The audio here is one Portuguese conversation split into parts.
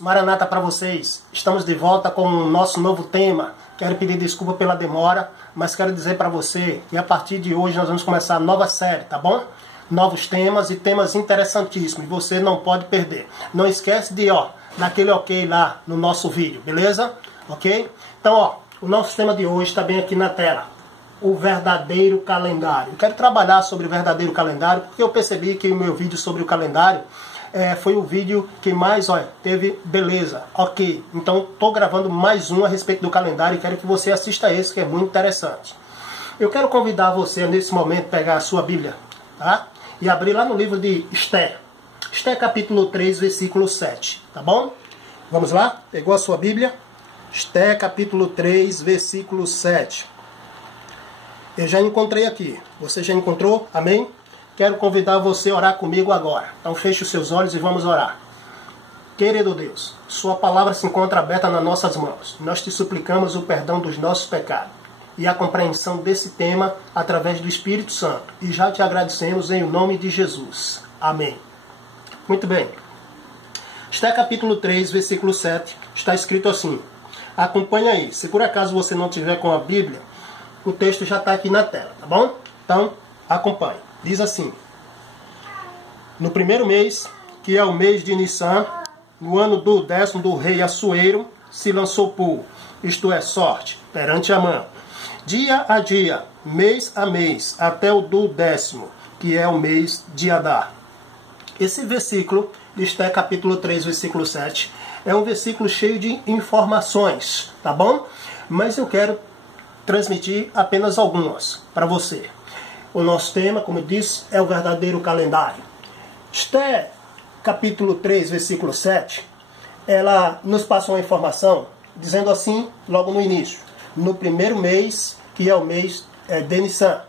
Maranata para vocês, estamos de volta com o nosso novo tema. Quero pedir desculpa pela demora, mas quero dizer para você que a partir de hoje nós vamos começar a nova série, tá bom? Novos temas e temas interessantíssimos, você não pode perder. Não esquece de dar aquele ok lá no nosso vídeo, beleza? Ok? Então, o nosso tema de hoje está bem aqui na tela. O verdadeiro calendário. Eu quero trabalhar sobre o verdadeiro calendário porque eu percebi que o meu vídeo sobre o calendário foi o vídeo que mais teve beleza. Ok, então estou gravando mais um a respeito do calendário e quero que você assista esse, que é muito interessante. Eu quero convidar você nesse momento a pegar a sua Bíblia, tá? E abrir lá no livro de Esther. Esther capítulo 3, versículo 7, tá bom? Vamos lá? Pegou a sua Bíblia? Esther capítulo 3, versículo 7. Eu já encontrei aqui. Você já encontrou? Amém? Quero convidar você a orar comigo agora. Então feche os seus olhos e vamos orar. Querido Deus, sua palavra se encontra aberta nas nossas mãos. Nós te suplicamos o perdão dos nossos pecados e a compreensão desse tema através do Espírito Santo. E já te agradecemos em nome de Jesus. Amém. Muito bem. Esther capítulo 3, versículo 7, está escrito assim. Acompanhe aí. Se por acaso você não tiver com a Bíblia, o texto já está aqui na tela, tá bom? Então, acompanhe. Diz assim: no primeiro mês, que é o mês de Nissan, no ano do 10º do rei Assuero, se lançou Pul, isto é, sorte, perante Amã, dia a dia, mês a mês, até o do 10º, que é o mês de Adar. Esse versículo, de Esther capítulo 3, versículo 7, é um versículo cheio de informações, tá bom? Mas eu quero transmitir apenas algumas para você. O nosso tema, como eu disse, é o verdadeiro calendário. Esther, capítulo 3, versículo 7, ela nos passou uma informação, dizendo assim, logo no início, no primeiro mês, que é o mês de Nissan.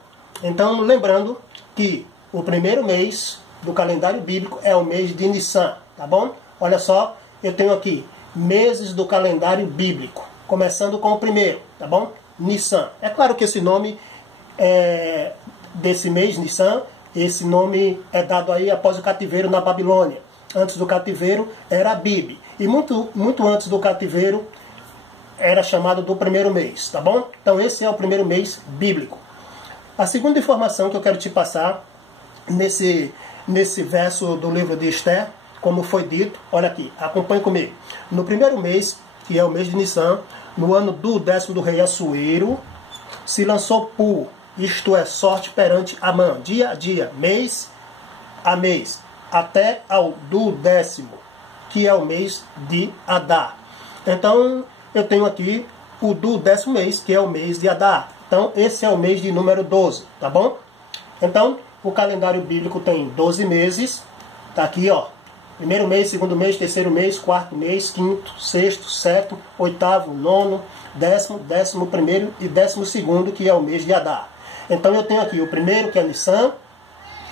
Então, lembrando que o primeiro mês do calendário bíblico é o mês de Nissan, tá bom? Olha só, eu tenho aqui meses do calendário bíblico, começando com o primeiro, tá bom? Nissan. É claro que esse nome desse mês, Nissan, esse nome é dado aí após o cativeiro na Babilônia. Antes do cativeiro era Abib. E muito antes do cativeiro era chamado do primeiro mês, tá bom? Então esse é o primeiro mês bíblico. A segunda informação que eu quero te passar nesse verso do livro de Esther, como foi dito, olha aqui, acompanhe comigo. No primeiro mês, que é o mês de Nissan, no ano do 10º do rei Assuero, se lançou Pul, isto é, sorte perante Amã, dia a dia, mês a mês, até ao do 10º, que é o mês de Adar. Então, eu tenho aqui o do 10º mês, que é o mês de Adar. Então, esse é o mês de número 12, tá bom? Então, o calendário bíblico tem 12 meses, tá aqui, ó. Primeiro mês, segundo mês, terceiro mês, quarto mês, quinto, sexto, sétimo, oitavo, nono, 10º, 11º e 12º, que é o mês de Adar. Então eu tenho aqui o primeiro, que é Nissan,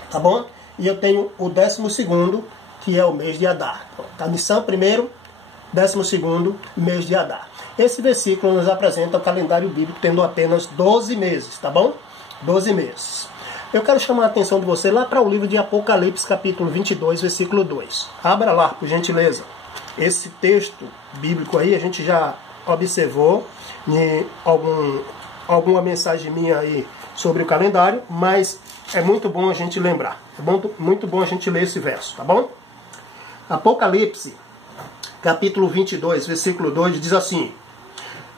tá bom? E eu tenho o 12º, que é o mês de Adar. Tá, Nissan primeiro, 12º, mês de Adar. Esse versículo nos apresenta o calendário bíblico tendo apenas 12 meses, tá bom? 12 meses. Eu quero chamar a atenção de você lá para o livro de Apocalipse, capítulo 22, versículo 2. Abra lá, por gentileza. Esse texto bíblico aí a gente já observou em alguma mensagem minha aí sobre o calendário, mas é muito bom a gente lembrar. É muito bom a gente ler esse verso, tá bom? Apocalipse, capítulo 22, versículo 2, diz assim: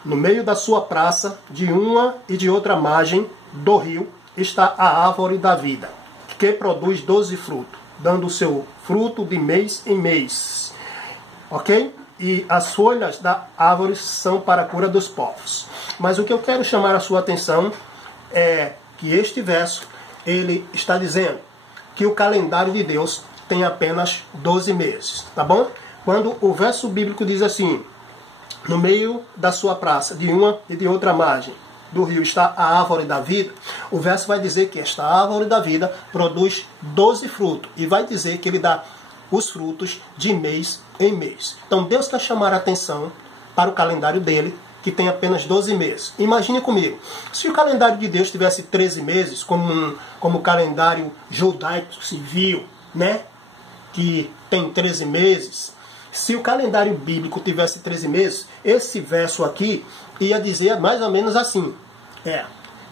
no meio da sua praça, de uma e de outra margem do rio, está a árvore da vida, que produz 12 frutos, dando o seu fruto de mês em mês. Ok? E as folhas da árvore são para a cura dos povos. Mas o que eu quero chamar a sua atenção é que este verso, ele está dizendo que o calendário de Deus tem apenas 12 meses, tá bom? Quando o verso bíblico diz assim, no meio da sua praça, de uma e de outra margem do rio está a árvore da vida, o verso vai dizer que esta árvore da vida produz 12 frutos. E vai dizer que ele dá os frutos de mês em mês. Então Deus quer chamar a atenção para o calendário dele, que tem apenas 12 meses. Imagine comigo, se o calendário de Deus tivesse 13 meses, como o calendário judaico civil, né? Que tem 13 meses, Se o calendário bíblico tivesse 13 meses, esse verso aqui ia dizer mais ou menos assim.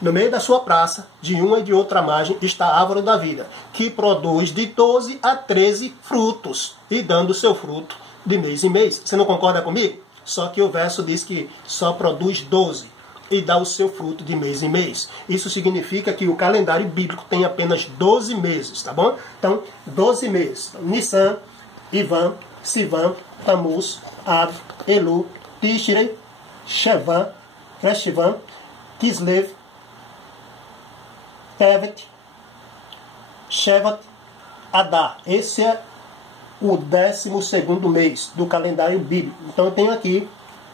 No meio da sua praça, de uma e de outra margem, está a árvore da vida, que produz de 12 a 13 frutos, e dando seu fruto de mês em mês. Você não concorda comigo? Só que o verso diz que só produz 12 e dá o seu fruto de mês em mês. Isso significa que o calendário bíblico tem apenas 12 meses, tá bom? Então, 12 meses. Nissan, Ivan, Sivan, Tammuz, Av, Elu, Tishrei, Shevan, Reshivan, Kislev, Tevet, Shevat, Adar. Esse é o 12º mês do calendário bíblico. Então eu tenho aqui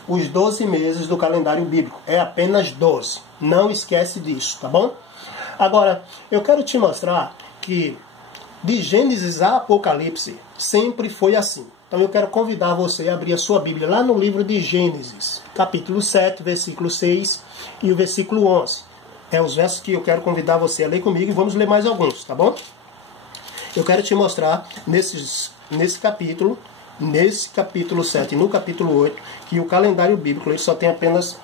os 12 meses do calendário bíblico. É apenas 12. Não esquece disso, tá bom? Agora, eu quero te mostrar que de Gênesis a Apocalipse sempre foi assim. Então eu quero convidar você a abrir a sua Bíblia lá no livro de Gênesis, capítulo 7, versículo 6 e o versículo 11. É os versos que eu quero convidar você a ler comigo e vamos ler mais alguns, tá bom? Eu quero te mostrar nesse capítulo 7 e no capítulo 8, que o calendário bíblico ele só tem apenas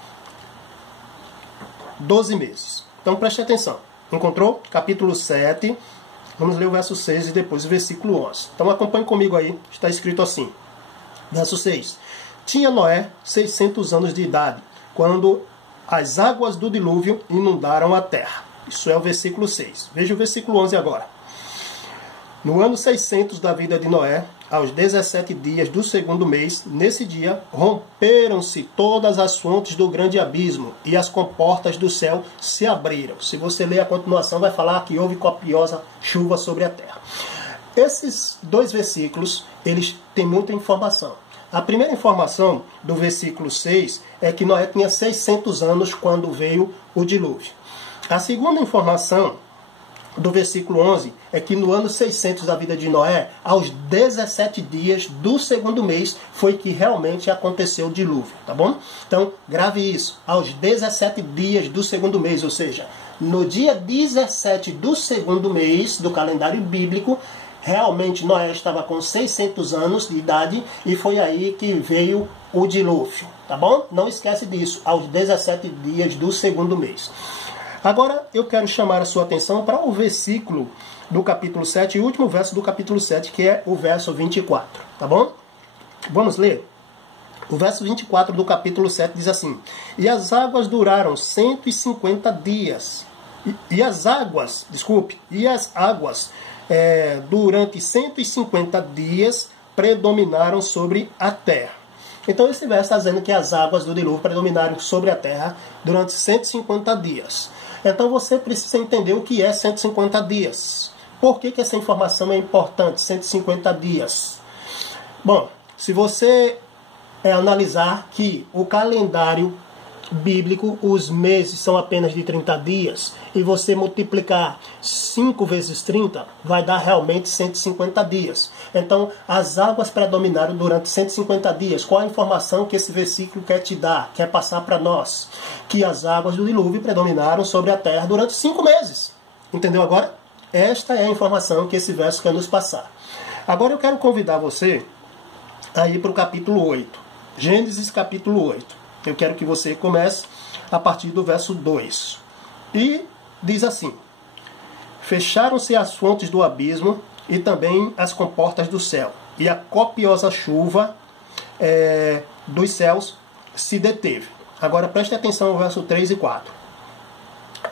12 meses. Então preste atenção. Encontrou? Capítulo 7, vamos ler o verso 6 e depois o versículo 11. Então acompanhe comigo aí, está escrito assim. Verso 6. Tinha Noé 600 anos de idade, quando as águas do dilúvio inundaram a terra. Isso é o versículo 6. Veja o versículo 11 agora. No ano 600 da vida de Noé, aos 17 dias do 2º mês, nesse dia, romperam-se todas as fontes do grande abismo e as comportas do céu se abriram. Se você ler a continuação, vai falar que houve copiosa chuva sobre a terra. Esses dois versículos, eles têm muita informação. A primeira informação do versículo 6 é que Noé tinha 600 anos quando veio o dilúvio. A segunda informação do versículo 11 é que no ano 600 da vida de Noé, aos 17 dias do 2º mês, foi que realmente aconteceu o dilúvio, tá bom? Então, grave isso, aos 17 dias do 2º mês, ou seja, no dia 17 do 2º mês do calendário bíblico, realmente Noé estava com 600 anos de idade e foi aí que veio o dilúvio, tá bom? Não esquece disso, aos 17 dias do 2º mês. Agora eu quero chamar a sua atenção para o versículo do capítulo 7 e o último verso do capítulo 7, que é o verso 24, tá bom? Vamos ler? O verso 24 do capítulo 7 diz assim: E as águas duraram 150 dias. E as águas durante 150 dias predominaram sobre a terra. Então esse verso está dizendo que as águas do dilúvio predominaram sobre a terra durante 150 dias. Então você precisa entender o que é 150 dias. Por que essa informação é importante, 150 dias? Bom, se você analisar que o calendário bíblico, os meses são apenas de 30 dias, e você multiplicar 5 vezes 30, vai dar realmente 150 dias. Então, as águas predominaram durante 150 dias. Qual a informação que esse versículo quer te dar, quer passar para nós? Que as águas do dilúvio predominaram sobre a terra durante 5 meses. Entendeu agora? Esta é a informação que esse verso quer nos passar. Agora eu quero convidar você a ir para o capítulo 8. Gênesis capítulo 8. Eu quero que você comece a partir do verso 2. E diz assim: Fecharam-se as fontes do abismo e também as comportas do céu, e a copiosa chuva dos céus se deteve. Agora preste atenção ao verso 3 e 4.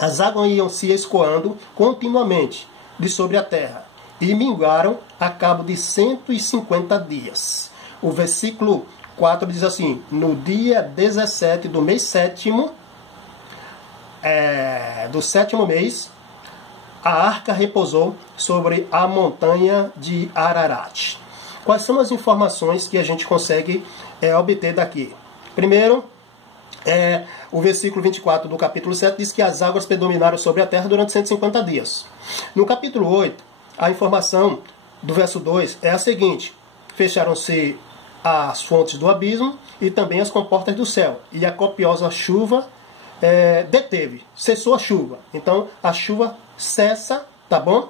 As águas iam se escoando continuamente de sobre a terra, e minguaram a cabo de 150 dias. O versículo 4 diz assim: No dia 17 do mês 7º, do 7º mês, a arca repousou sobre a montanha de Ararat. Quais são as informações que a gente consegue obter daqui? Primeiro, o versículo 24 do capítulo 7 diz que as águas predominaram sobre a terra durante 150 dias. No capítulo 8, a informação do verso 2 é a seguinte: Fecharam-se as fontes do abismo e também as comportas do céu, e a copiosa chuva cessou a chuva. Então a chuva cessa, tá bom?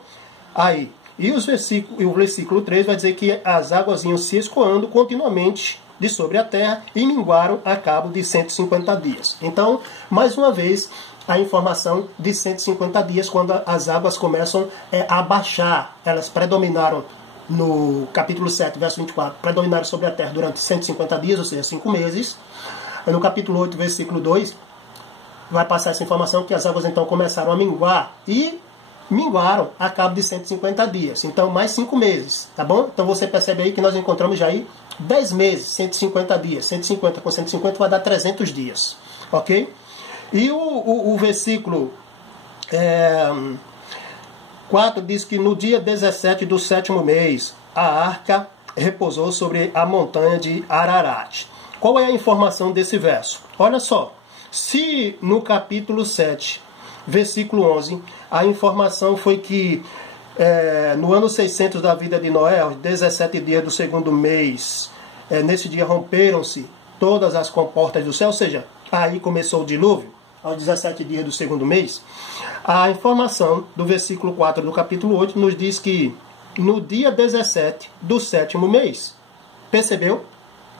Aí, E o versículo 3 vai dizer que as águas iam se escoando continuamente de sobre a terra e minguaram a cabo de 150 dias. Então, mais uma vez, a informação de 150 dias, quando as águas começam a baixar. Elas predominaram no capítulo 7, verso 24, predominaram sobre a terra durante 150 dias, ou seja, 5 meses. No capítulo 8, versículo 2, vai passar essa informação que as águas então começaram a minguar e minguaram a cabo de 150 dias. Então, mais 5 meses, tá bom? Então, você percebe aí que nós encontramos já aí 10 meses, 150 dias. 150 com 150 vai dar 300 dias, ok? E o versículo 4 diz que no dia 17 do 7º mês, a arca repousou sobre a montanha de Ararat. Qual é a informação desse verso? Olha só, se no capítulo 7, versículo 11, a informação foi que no ano 600 da vida de Noé, aos 17 dias do 2º mês, nesse dia romperam-se todas as comportas do céu, ou seja, aí começou o dilúvio, aos 17 dias do 2º mês. A informação do versículo 4 do capítulo 8 nos diz que no dia 17 do 7º mês, percebeu?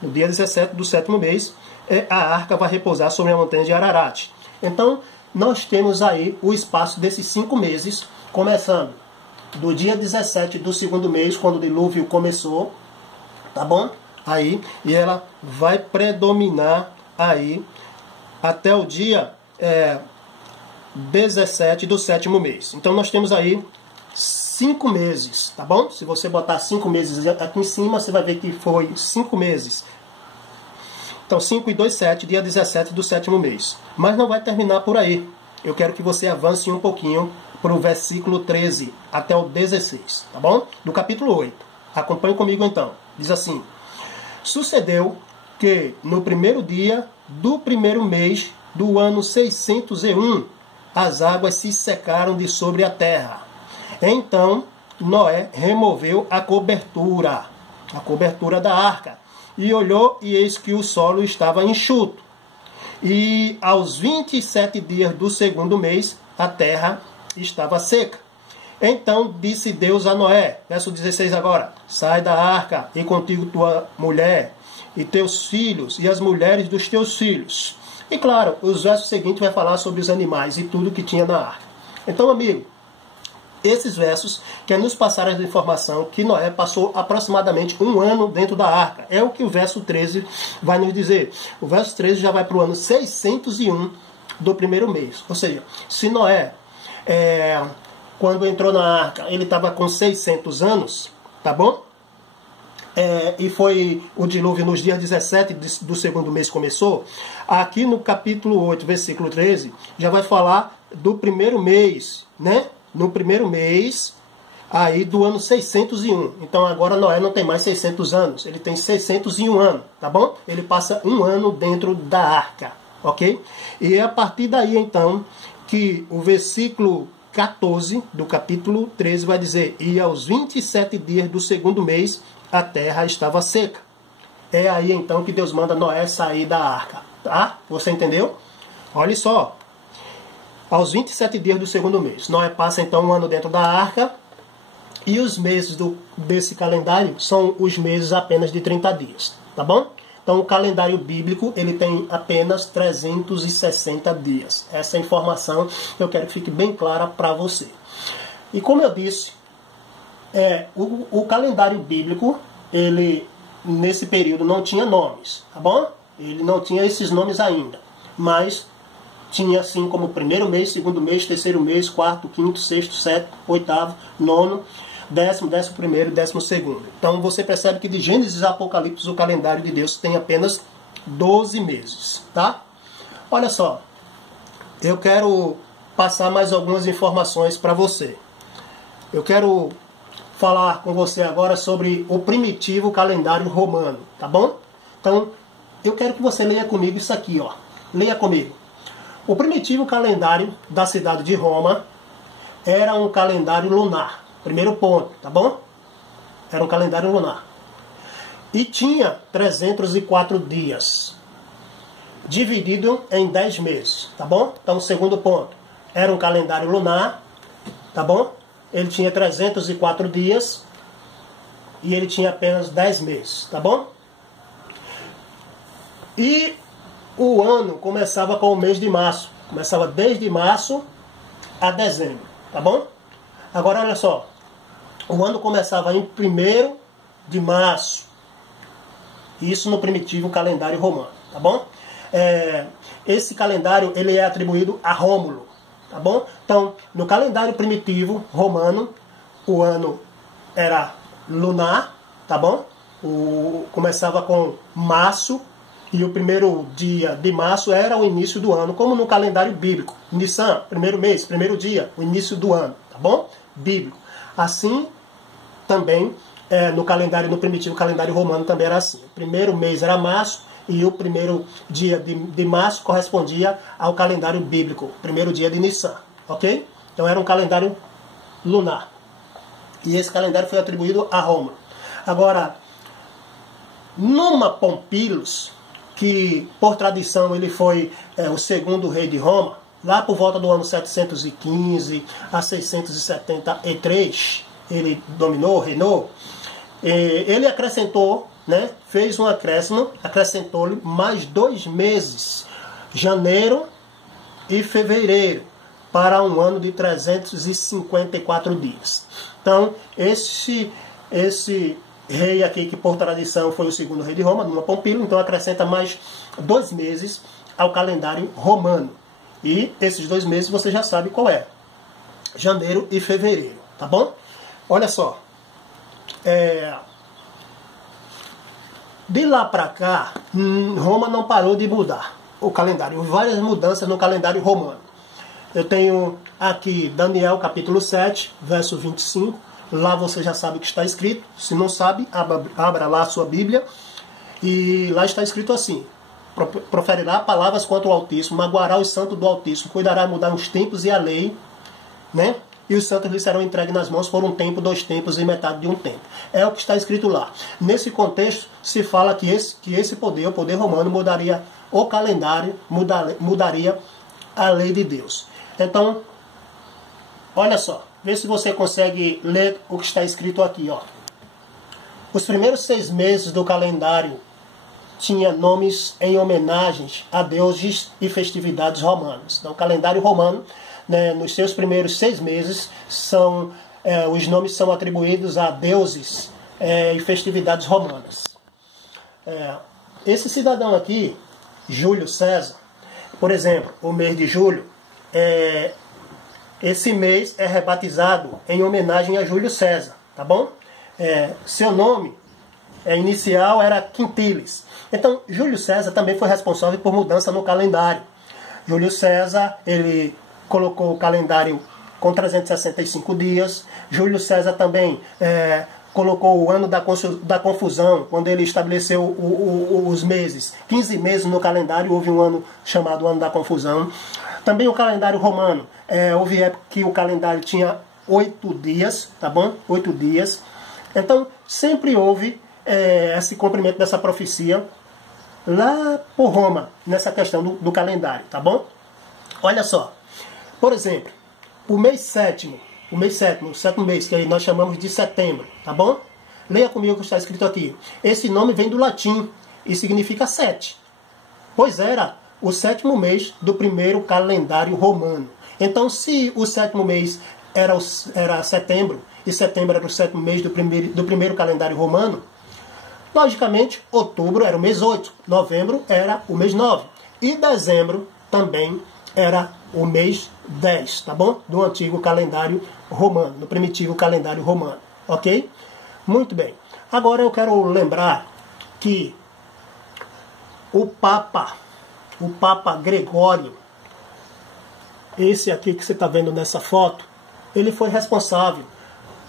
No dia 17 do 7º mês, a arca vai repousar sobre a montanha de Ararat. Então, nós temos aí o espaço desses 5 meses, começando do dia 17 do 2º mês, quando o dilúvio começou, tá bom? Aí, e ela vai predominar aí até o dia 17 do 7º mês. Então, nós temos aí 5 meses, tá bom? Se você botar 5 meses aqui em cima, você vai ver que foi 5 meses. Então, 5 e 2, 7, dia 17 do 7º mês. Mas não vai terminar por aí. Eu quero que você avance um pouquinho para o versículo 13 até o 16, tá bom? Do capítulo 8. Acompanhe comigo então. Diz assim: sucedeu que no primeiro dia do 1º mês do ano 601, as águas se secaram de sobre a terra. Então Noé removeu a cobertura da arca, e olhou, e eis que o solo estava enxuto. E aos 27 dias do 2º mês, a terra estava seca. Então disse Deus a Noé, verso 16 agora: sai da arca, e contigo tua mulher, e teus filhos, e as mulheres dos teus filhos. E claro, os versos seguintes vai falar sobre os animais e tudo que tinha na arca. Então, amigo, esses versos querem nos passar a informação que Noé passou aproximadamente 1 ano dentro da arca. É o que o verso 13 vai nos dizer. O verso 13 já vai para o ano 601 do 1º mês. Ou seja, se Noé, quando entrou na arca, ele estava com 600 anos, tá bom? E foi o dilúvio nos dias 17 do 2º mês começou. Aqui no capítulo 8, versículo 13, já vai falar do 1º mês, né? No 1º mês aí do ano 601. Então agora Noé não tem mais 600 anos, ele tem 601 anos, tá bom? Ele passa 1 ano dentro da arca, ok? E é a partir daí então que o versículo 14 do capítulo 13 vai dizer: e aos 27 dias do 2º mês a terra estava seca. É aí então que Deus manda Noé sair da arca, tá? Você entendeu? Olha só. Aos 27 dias do 2º mês, Noé passa então 1 ano dentro da arca, e os meses desse calendário são os meses apenas de 30 dias, tá bom? Então o calendário bíblico ele tem apenas 360 dias. Essa informação eu quero que fique bem clara para você. E como eu disse, o calendário bíblico, ele nesse período não tinha nomes, tá bom? Ele não tinha esses nomes ainda, mas tinha assim como 1º mês, 2º mês, 3º mês, 4º, 5º, 6º, 7º, 8º, 9º, 10º, 11º e 12º. Então você percebe que de Gênesis a Apocalipse o calendário de Deus tem apenas 12 meses, tá? Olha só, eu quero passar mais algumas informações para você. Eu quero falar com você agora sobre o primitivo calendário romano, tá bom? Então, eu quero que você leia comigo isso aqui, ó. Leia comigo. O primitivo calendário da cidade de Roma era um calendário lunar. Primeiro ponto, tá bom? Era um calendário lunar. E tinha 304 dias, dividido em 10 meses, tá bom? Então, segundo ponto, era um calendário lunar, tá bom? ele tinha 304 dias e ele tinha apenas 10 meses, tá bom? E o ano começava com o mês de março. Começava desde março a dezembro, tá bom? Agora olha só, o ano começava em 1º de março. Isso no primitivo calendário romano, tá bom? Esse calendário ele é atribuído a Rômulo, tá bom? Então, no calendário primitivo romano, o ano era lunar, tá bom? Começava com março e o primeiro dia de março era o início do ano, como no calendário bíblico. Nissan, primeiro mês, primeiro dia, o início do ano, tá bom? Bíblico. Assim, também, no primitivo calendário romano também era assim. O primeiro mês era março e o primeiro dia de março correspondia ao calendário bíblico, primeiro dia de Nissan, ok? Então era um calendário lunar. E esse calendário foi atribuído a Roma. Agora, Numa Pompílus, que por tradição ele foi o segundo rei de Roma, lá por volta do ano 715 a 673, ele reinou, ele acrescentou, né, fez um acréscimo, acrescentou-lhe mais 2 meses, janeiro e fevereiro, para um ano de 354 dias. Então, esse rei aqui, que por tradição foi o segundo rei de Roma, Numa Pompílio, então acrescenta mais 2 meses ao calendário romano. E esses 2 meses você já sabe qual é: janeiro e fevereiro, tá bom? Olha só, de lá para cá, Roma não parou de mudar o calendário. Houve várias mudanças no calendário romano. Eu tenho aqui Daniel capítulo 7, verso 25. Lá você já sabe o que está escrito. Se não sabe, abra lá a sua Bíblia. E lá está escrito assim: proferirá palavras contra o Altíssimo, magoará os santos do Altíssimo, cuidará de mudar os tempos e a lei, né? E os santos lhe serão entregues nas mãos por 1 tempo, 2 tempos e metade de 1 tempo. É o que está escrito lá. Nesse contexto, se fala que esse poder, o poder romano, mudaria o calendário, mudaria a lei de Deus. Então, olha só, vê se você consegue ler o que está escrito aqui, ó. Os primeiros 6 meses do calendário tinha nomes em homenagens a deuses e festividades romanas. Então, o calendário romano, né, nos seus primeiros 6 meses, os nomes são atribuídos a deuses e festividades romanas. Esse cidadão aqui, Júlio César, por exemplo, o mês de julho, esse mês é rebatizado em homenagem a Júlio César, tá bom? Seu nome inicial era Quintilis. Então, Júlio César também foi responsável por mudança no calendário. Júlio César, ele colocou o calendário com 365 dias. Júlio César também colocou o ano da confusão, quando ele estabeleceu os meses. 15 meses no calendário, houve um ano chamado Ano da Confusão. Também o calendário romano, houve época que o calendário tinha 8 dias, tá bom? 8 dias. Então, sempre houve esse cumprimento dessa profecia lá por Roma, nessa questão do calendário, tá bom? Olha só, por exemplo, o sétimo mês, que nós chamamos de setembro, tá bom? Leia comigo o que está escrito aqui. Esse nome vem do latim e significa 7, pois era o 7º mês do primeiro calendário romano. Então, se o 7º mês era setembro, e setembro era o 7º mês do primeiro calendário romano, logicamente, outubro era o mês 8, novembro era o mês 9, e dezembro também era o mês 10, tá bom? Do antigo calendário romano, do primitivo calendário romano, ok? Muito bem. Agora eu quero lembrar que o Papa Gregório, esse aqui que você está vendo nessa foto, ele foi responsável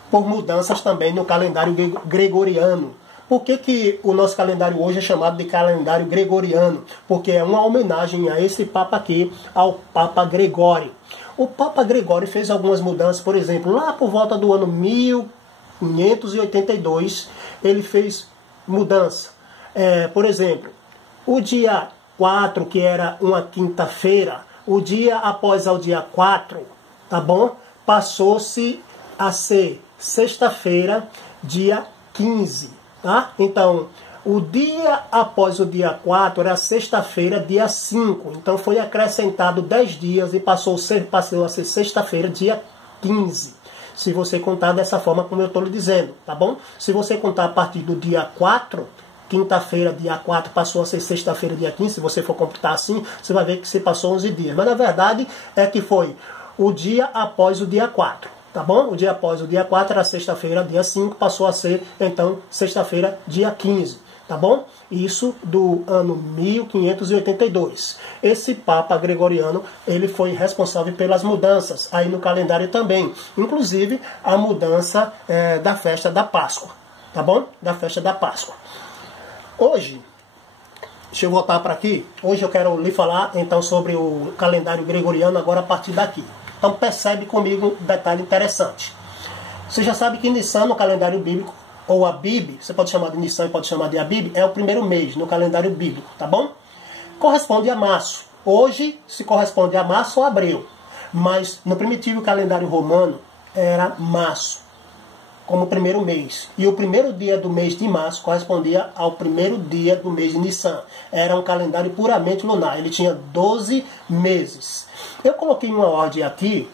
por mudanças também no calendário gregoriano. Por que o nosso calendário hoje é chamado de calendário gregoriano? Porque é uma homenagem a esse Papa aqui, ao Papa Gregório. O Papa Gregório fez algumas mudanças, por exemplo, lá por volta do ano 1582, ele fez mudança. Por exemplo, o dia 4, que era uma quinta-feira, o dia após ao dia 4, tá bom? Passou-se a ser sexta-feira, dia 15, tá? Então, o dia após o dia 4 era sexta-feira, dia 5. Então foi acrescentado 10 dias e passou a ser sexta-feira, dia 15. Se você contar dessa forma como eu estou lhe dizendo, tá bom? Se você contar a partir do dia 4, quinta-feira, dia 4, passou a ser sexta-feira, dia 15. Se você for computar assim, você vai ver que se passou 11 dias. Mas na verdade é que foi o dia após o dia 4. Tá bom? O dia após o dia 4 era sexta-feira, dia 5, passou a ser, então, sexta-feira, dia 15. Tá bom? Isso do ano 1582. Esse Papa Gregoriano, ele foi responsável pelas mudanças aí no calendário também. Inclusive, a mudança da festa da Páscoa. Tá bom? Da festa da Páscoa. Hoje, deixa eu voltar para aqui. Hoje eu quero lhe falar, então, sobre o calendário gregoriano, agora a partir daqui. Então, percebe comigo um detalhe interessante. Você já sabe que Nissan, no calendário bíblico, ou Abib, você pode chamar de Nissan e pode chamar de Abib, é o primeiro mês no calendário bíblico, tá bom? Corresponde a março. Hoje se corresponde a março ou abril. Mas no primitivo calendário romano era março, como primeiro mês. E o primeiro dia do mês de março correspondia ao primeiro dia do mês de Nissan. Era um calendário puramente lunar. Ele tinha 12 meses. Eu coloquei uma ordem aqui,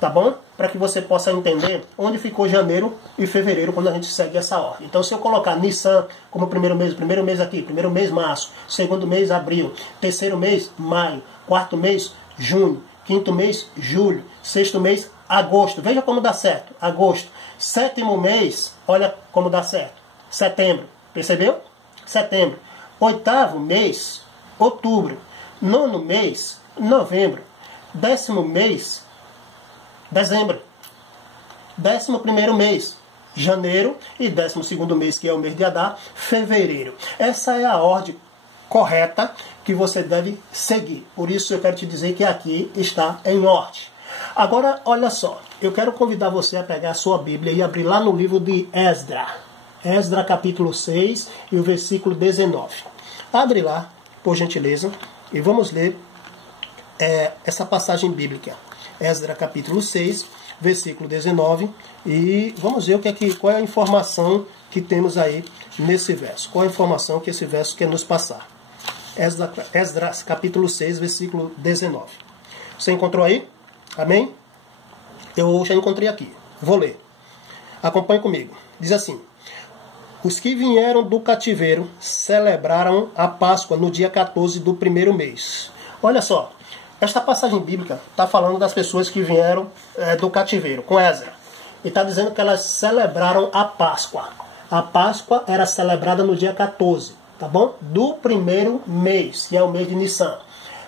tá bom? Para que você possa entender onde ficou janeiro e fevereiro quando a gente segue essa ordem. Então, se eu colocar Nissan como primeiro mês aqui, primeiro mês março, segundo mês abril, terceiro mês maio, quarto mês junho, quinto mês julho, sexto mês agosto. Veja como dá certo. Agosto. Sétimo mês, olha como dá certo. Setembro. Percebeu? Setembro. Oitavo mês, outubro. Nono mês, novembro. Décimo mês, dezembro. 11º mês, janeiro. E 12º mês, que é o mês de Adar, fevereiro. Essa é a ordem correta que você deve seguir. Por isso eu quero te dizer que aqui está em ordem. Agora, olha só. Eu quero convidar você a pegar a sua Bíblia e abrir lá no livro de Esdra. Esdra capítulo 6 e o versículo 19. Abre lá, por gentileza, e vamos ler essa passagem bíblica. Esdra capítulo 6, versículo 19, e vamos ver qual é a informação que temos aí nesse verso. Qual é a informação que esse verso quer nos passar? Esdra capítulo 6, versículo 19. Você encontrou aí? Amém? Eu já encontrei aqui. Vou ler. Acompanhe comigo. Diz assim: os que vieram do cativeiro celebraram a Páscoa no dia 14 do primeiro mês. Olha só. Esta passagem bíblica está falando das pessoas que vieram do cativeiro, com Esdra. E está dizendo que elas celebraram a Páscoa. A Páscoa era celebrada no dia 14, tá bom? Do primeiro mês, que é o mês de Nissan.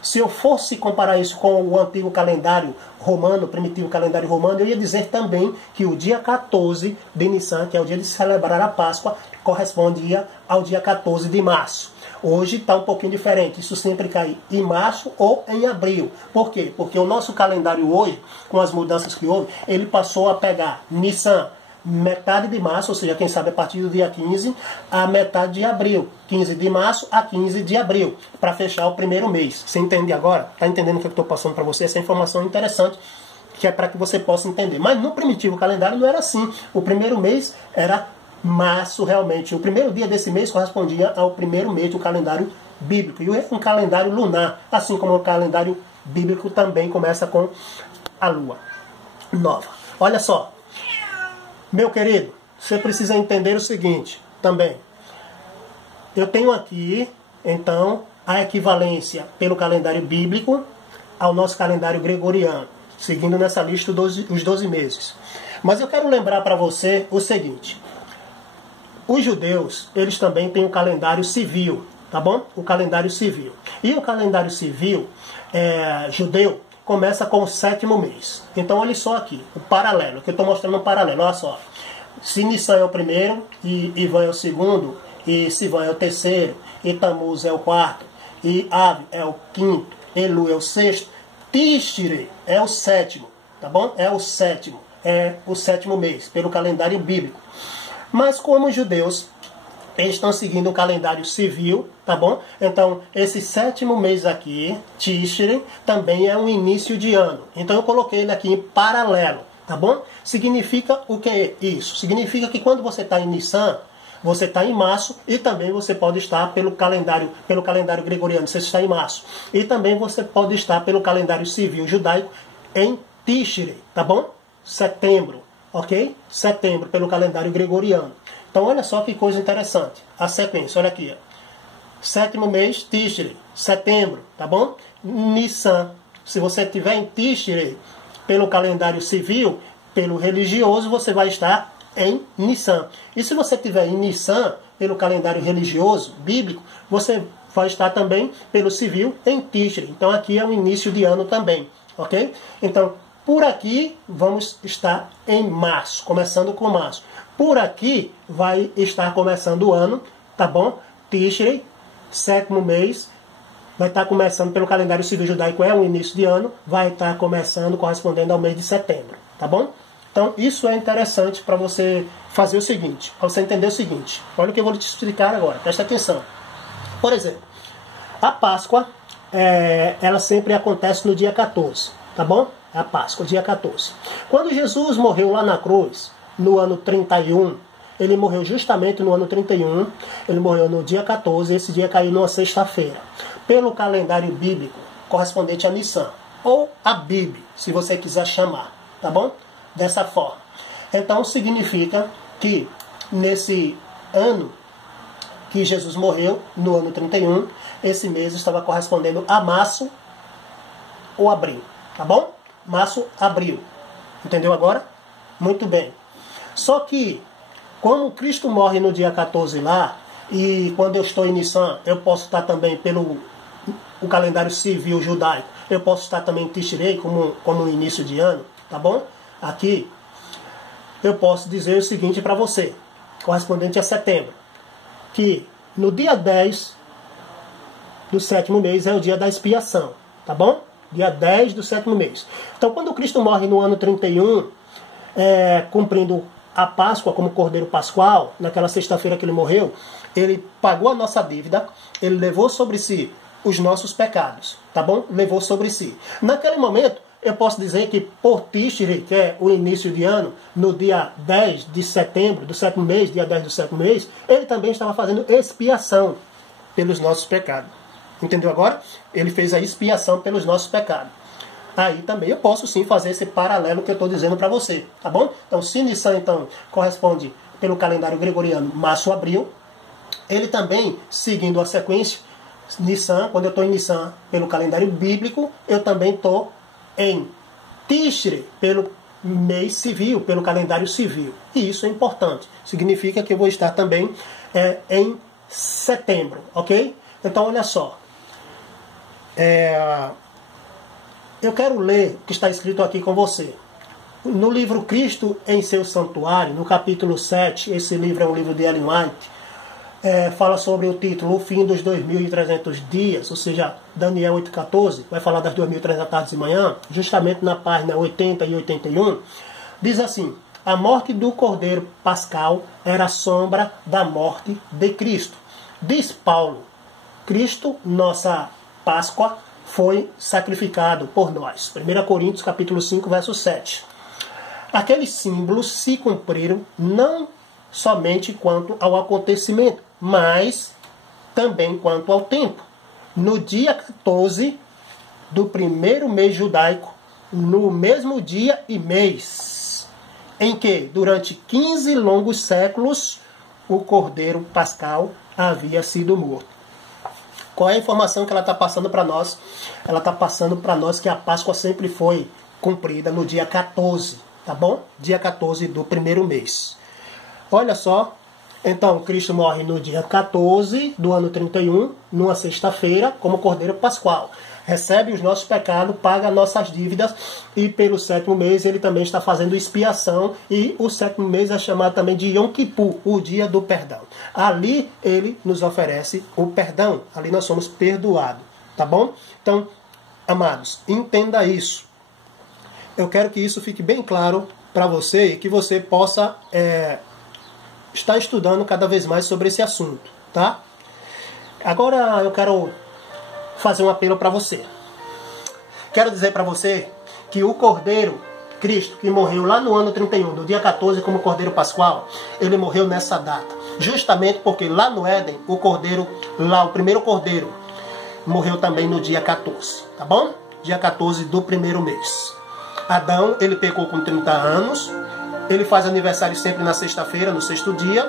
Se eu fosse comparar isso com o antigo calendário romano, primitivo calendário romano, eu ia dizer também que o dia 14 de Nissan, que é o dia de celebrar a Páscoa, correspondia ao dia 14 de março. Hoje está um pouquinho diferente. Isso sempre cai em março ou em abril. Por quê? Porque o nosso calendário hoje, com as mudanças que houve, ele passou a pegar Nissan, metade de março, ou seja, quem sabe a partir do dia 15, a metade de abril. 15 de março a 15 de abril, para fechar o primeiro mês. Você entende agora? Está entendendo o que eu estou passando para você? Essa informação é interessante, que é para que você possa entender. Mas no primitivo calendário não era assim. O primeiro mês era março, realmente. O primeiro dia desse mês correspondia ao primeiro mês do calendário bíblico. E um calendário lunar, assim como o calendário bíblico também começa com a lua nova. Olha só. Meu querido, você precisa entender o seguinte também. Eu tenho aqui, então, a equivalência pelo calendário bíblico ao nosso calendário gregoriano, seguindo nessa lista os 12 meses. Mas eu quero lembrar para você o seguinte. Os judeus, eles também têm o calendário civil, tá bom? O calendário civil. E o calendário civil judeu começa com o 7º mês. Então, olha só aqui, o paralelo, que eu estou mostrando um paralelo, olha só. Se Nissan é o primeiro, e Ivan é o segundo, e Sivan é o terceiro, e Tammuz é o quarto, e Av é o quinto, Elu é o sexto, Tishre é o 7º, tá bom? É o 7º mês, pelo calendário bíblico. Mas como os judeus, eles estão seguindo o calendário civil, tá bom? Então, esse 7º mês aqui, Tishre, também é um início de ano. Então, eu coloquei ele aqui em paralelo, tá bom? Significa o que é isso? Significa que quando você está em Nissan, você está em março, e também você pode estar pelo calendário gregoriano, você está em março. E também você pode estar pelo calendário civil judaico em Tishrei, tá bom? Setembro, ok? Setembro, pelo calendário gregoriano. Então olha só que coisa interessante. A sequência, olha aqui. Ó. Sétimo mês, Tishrei, setembro, tá bom? Nissan. Se você estiver em Tishrei, pelo calendário civil, pelo religioso, você vai estar em Nissan. E se você estiver em Nissan, pelo calendário religioso, bíblico, você vai estar também pelo civil em Tishrei. Então aqui é o início de ano também, ok? Então, por aqui vamos estar em março, começando com março. Por aqui vai estar começando o ano, tá bom? Tishrei, sétimo mês, vai estar começando pelo calendário civil judaico, é o início de ano, vai estar começando correspondendo ao mês de setembro, tá bom? Então, isso é interessante para você fazer o seguinte, para você entender o seguinte. Olha o que eu vou te explicar agora, presta atenção. Por exemplo, a Páscoa, ela sempre acontece no dia 14, tá bom? É a Páscoa, dia 14. Quando Jesus morreu lá na cruz, no ano 31, ele morreu justamente no ano 31, ele morreu no dia 14, esse dia caiu numa sexta-feira. Pelo calendário bíblico, correspondente a Nissan, ou Abib, se você quiser chamar, tá bom? Dessa forma. Então significa que nesse ano que Jesus morreu, no ano 31, esse mês estava correspondendo a março ou abril, tá bom? Março, abril. Entendeu agora? Muito bem. Só que, como Cristo morre no dia 14 lá, e quando eu estou em Nissan, eu posso estar também pelo o calendário civil judaico, eu posso estar também em Tishrei como início de ano, tá bom? Aqui, eu posso dizer o seguinte para você, correspondente a setembro, que no dia 10 do sétimo mês é o dia da expiação, tá bom? Dia 10 do sétimo mês. Então, quando Cristo morre no ano 31, cumprindo a Páscoa como Cordeiro Pascual, naquela sexta-feira que ele morreu, ele pagou a nossa dívida, ele levou sobre si os nossos pecados, tá bom? Levou sobre si. Naquele momento, eu posso dizer que por Tishrei, que é o início de ano, no dia 10 de setembro, do sétimo mês, dia 10 do sétimo mês, ele também estava fazendo expiação pelos nossos pecados. Entendeu agora? Ele fez a expiação pelos nossos pecados. Aí também eu posso sim fazer esse paralelo que eu estou dizendo para você, tá bom? Então, se Nissan então corresponde pelo calendário gregoriano março-abril, ele também, seguindo a sequência, Nissan, quando eu estou em Nissan pelo calendário bíblico, eu também estou em Tishrei, pelo mês civil, pelo calendário civil. E isso é importante. Significa que eu vou estar também em setembro, ok? Então, olha só. Eu quero ler o que está escrito aqui com você. No livro Cristo em seu Santuário, no capítulo 7, esse livro é um livro de Ellen White, fala sobre o título O Fim dos 2.300 Dias, ou seja, Daniel 8,14, vai falar das 2.300 tardes e manhã, justamente na página 80 e 81, diz assim: a morte do Cordeiro Pascal era a sombra da morte de Cristo. Diz Paulo, Cristo, nossa Páscoa, foi sacrificado por nós. 1 Coríntios capítulo 5, verso 7. Aqueles símbolos se cumpriram não somente quanto ao acontecimento, mas também quanto ao tempo. No dia 14 do primeiro mês judaico, no mesmo dia e mês, em que, durante 15 longos séculos, o Cordeiro Pascal havia sido morto. Qual é a informação que ela está passando para nós? Ela está passando para nós que a Páscoa sempre foi cumprida no dia 14, tá bom? Dia 14 do primeiro mês. Olha só, então Cristo morre no dia 14 do ano 31, numa sexta-feira, como Cordeiro Pascual. Recebe os nossos pecados, paga nossas dívidas, e pelo sétimo mês ele também está fazendo expiação, e o sétimo mês é chamado também de Yom Kippur, o dia do perdão. Ali ele nos oferece o perdão, ali nós somos perdoados, tá bom? Então, amados, entenda isso. Eu quero que isso fique bem claro para você e que você possa estar estudando cada vez mais sobre esse assunto, tá? Agora eu quero fazer um apelo para você. Quero dizer para você que o Cordeiro Cristo, que morreu lá no ano 31, no dia 14, como Cordeiro Pascual, ele morreu nessa data. Justamente porque lá no Éden, o cordeiro, lá o primeiro cordeiro, morreu também no dia 14, tá bom? Dia 14 do primeiro mês. Adão, ele pecou com 30 anos, ele faz aniversário sempre na sexta-feira, no sexto dia,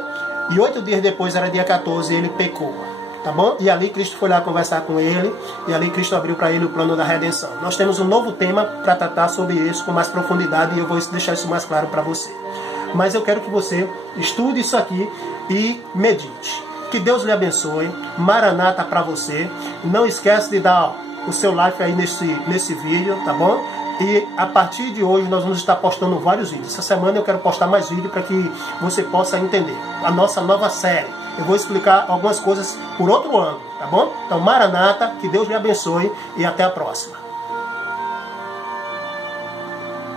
e 8 dias depois, era dia 14, ele pecou. Tá bom? E ali Cristo foi lá conversar com ele, e ali Cristo abriu para ele o plano da redenção. Nós temos um novo tema para tratar sobre isso com mais profundidade, e eu vou deixar isso mais claro para você. Mas eu quero que você estude isso aqui e medite. Que Deus lhe abençoe. Maranata para você. Não esquece de dar o seu like aí nesse vídeo, tá bom? E a partir de hoje nós vamos estar postando vários vídeos. Essa semana eu quero postar mais vídeos para que você possa entender a nossa nova série. Eu vou explicar algumas coisas por outro ângulo, tá bom? Então, Maranata, que Deus lhe abençoe e até a próxima.